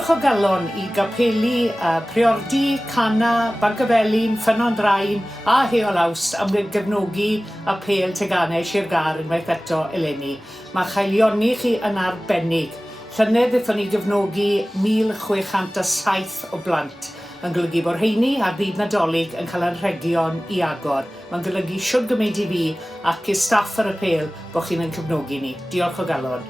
Diolch o galon I Gapeli, Priordy, Cana, Bancafelin, Ffynnon Draen a Heolaws am gefnogi a pêl teganau Sir Gar unwaith eto eleni. Mae chaelioni chi yn arbennig. Llynedd eithon ni gefnogi 1,607 o blant. Mae'n golygu bod rheini a'r byd nadolig yn cael anrhegion I agor. Mae'n golygu siwr gymaint I fi ac I staff ar y pêl bod chi'n yn cefnogi ni. Diolch o galon.